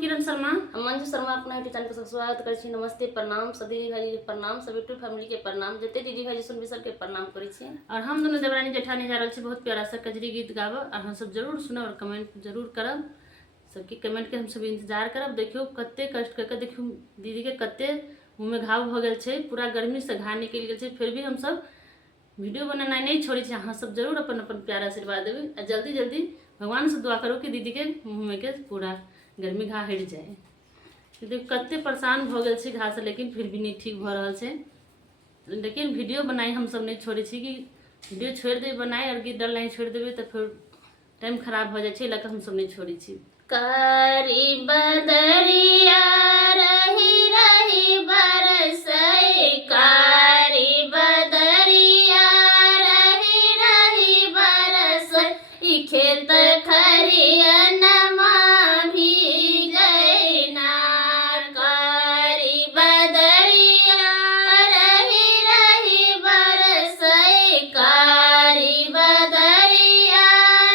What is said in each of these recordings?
किरण शर्मा। हम मंजू शर्मा अपना YouTube channel पर स्वागत करै छी। नमस्ते, प्रणाम, सब दीदी भाई प्रणाम, सब यूट्यूब फैमिली के प्रणाम, जते दीदी भाई सुनबे सबके प्रणाम करै छी। और हम दोनों देवरानी जेठानी जा रहल छी बहुत प्यारा सा कजरी गीत गाबऽ, और हम सब जरूर सुनब और कमेंट जरूर करब। सबके कमेंट के हम सब इंतजार करब। देखियो कते कष्ट करके देखियो दीदी के कते मुँह में घाव भ गेल छै, पूरा गर्मी से घा निकल गेल छै, फिर भी हम सब वीडियो बनाना नहीं छोड़ी छी। अहाँ सब जरूर अपन अपन प्यार आशीर्वाद देबै आ जल्दी जल्दी भगवान से दुआ करो कि दीदी के मुँह में के पूरा गर्मी घा हट जाए। देखियो कते परेशान भ गेल छै घा से, लेकिन फिर भी नहीं ठीक भ रहल छै। लेकिन वीडियो बनाई हम सब नहीं छोड़े छी कि वीडियो छोड़ देबै बनाए और गीत डालना छोड़ देबै तो फिर टाइम खराब हो जाए छै, लगा हम सब नहीं छोड़ी छी। कारी बदरिया रही रही बरसै, कारी बदरिया रही रही बरसै, ई खेत खरियनमा भीगै ना। कारी बदरिया रही रही बरसै, कारी बदरिया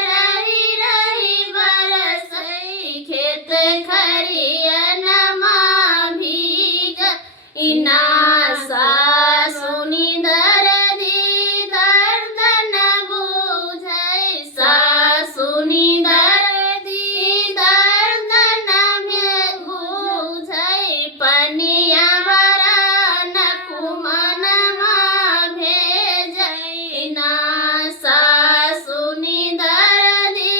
रही रही बरसै, खेत खरियनमा भीगै ना। सासुनी दर्दी दर्द न बुझै, सासुनी दर्दी दर्द न बुझै, पनिया बरन कुमनमा भेजै ना। सासुनी दर्दी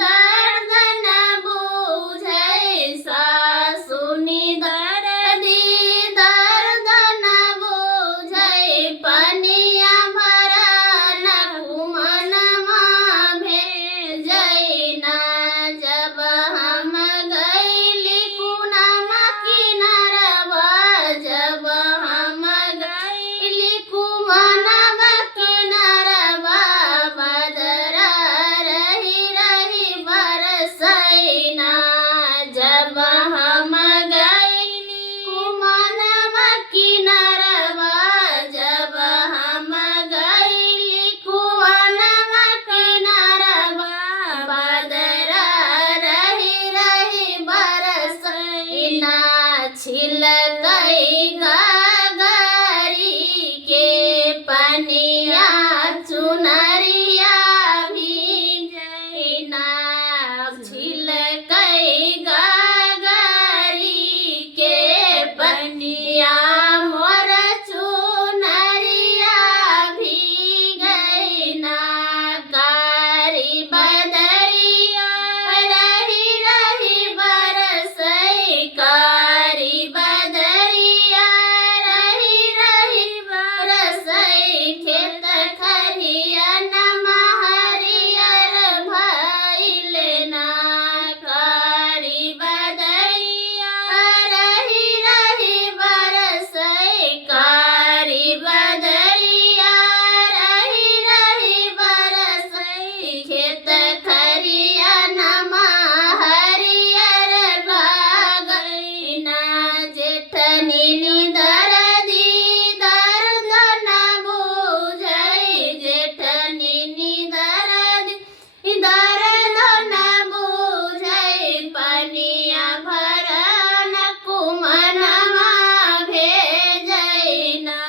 दर्द न बुझै, सासुनी दर्दी दर्द न बुझै, पनिया बरन कुमनमा भेजै ना। जब हम गइली कुनमा किनारवा, जब हम गइली कुमनमा किनारवा, बदरा रही रही बरसै ना। जब हम गइली कुमनमा किनारवा, जब हम गइली कुमनमा किनारवा, बदरा रही रही बरसै ना। छिलकै गगरी के पनिया चुनरिया भीजै ना। छिलकै गगरी के पनिया मोर चुनरिया भीगै ना। कारी बदरिया रही रही बरसै, कारी बदरिया रही रही बरसै, खेत खरियनमा हरियर भइल ना। कारी बदरिया रही रही बरसै, कारी बदरिया रही रही बरसै, खेत खरियनमा हरियर भगै ना। जेठनी दर्दी दर्द न बुझै, जेठनी दर्दी दर्द न बुझै, पनिया भरन कुमनमा भेजै ना।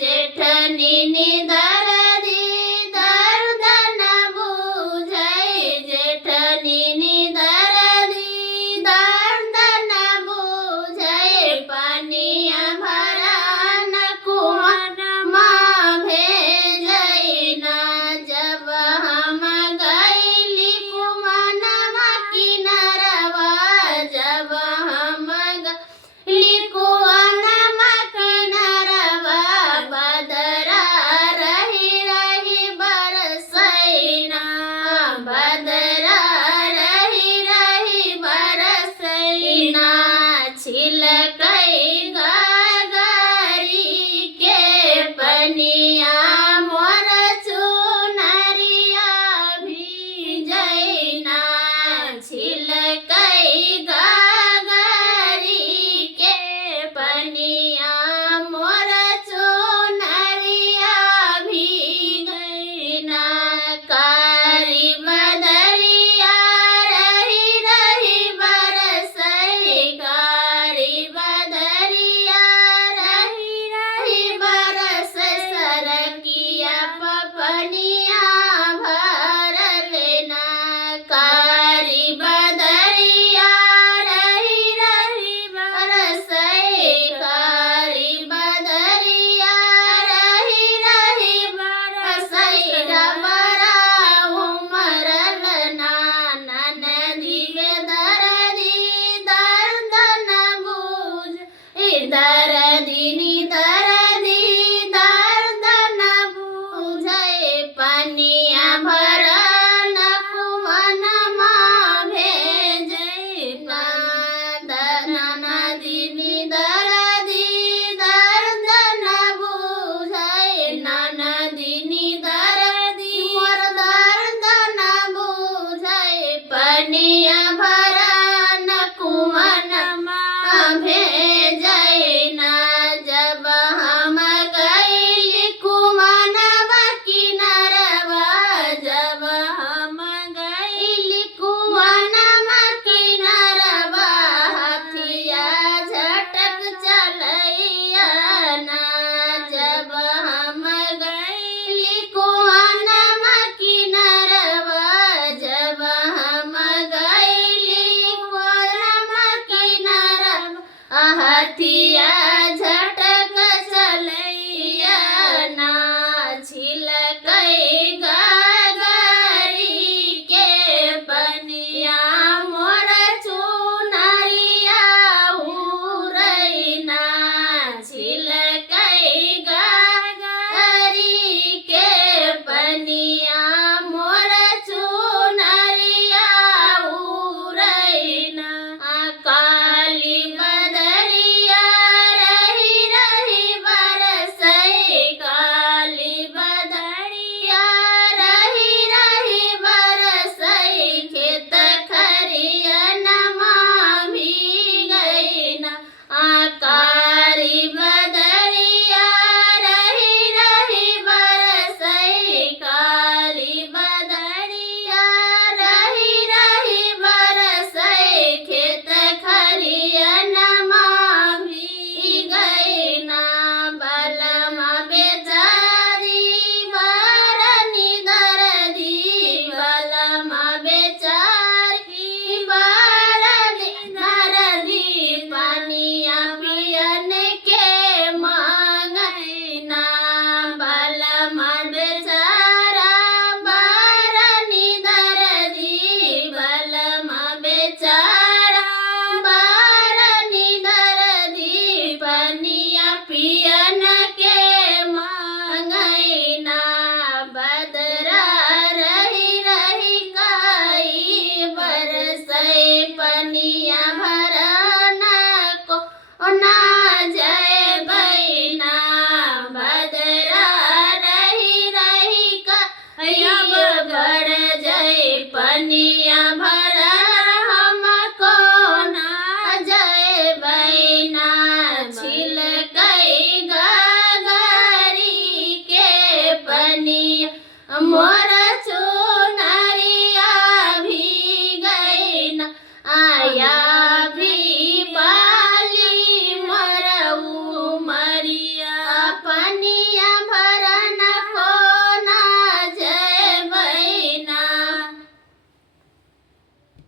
जेठनी दर्दी दर्द न बुझै, जेठनी दर्दी दर्द न बुझै, पनिया भरन कुमनमा भेजै ना। जब हम गइली कुमनमा किनारवा, जब हम गइली कुमनमा किनारवा, बदरा रही रही बरसै ना। बदरा रही रही बरसै ना। छिलकै गगरी के पनिया मोर चुनरिया भीजै ना। छिलकै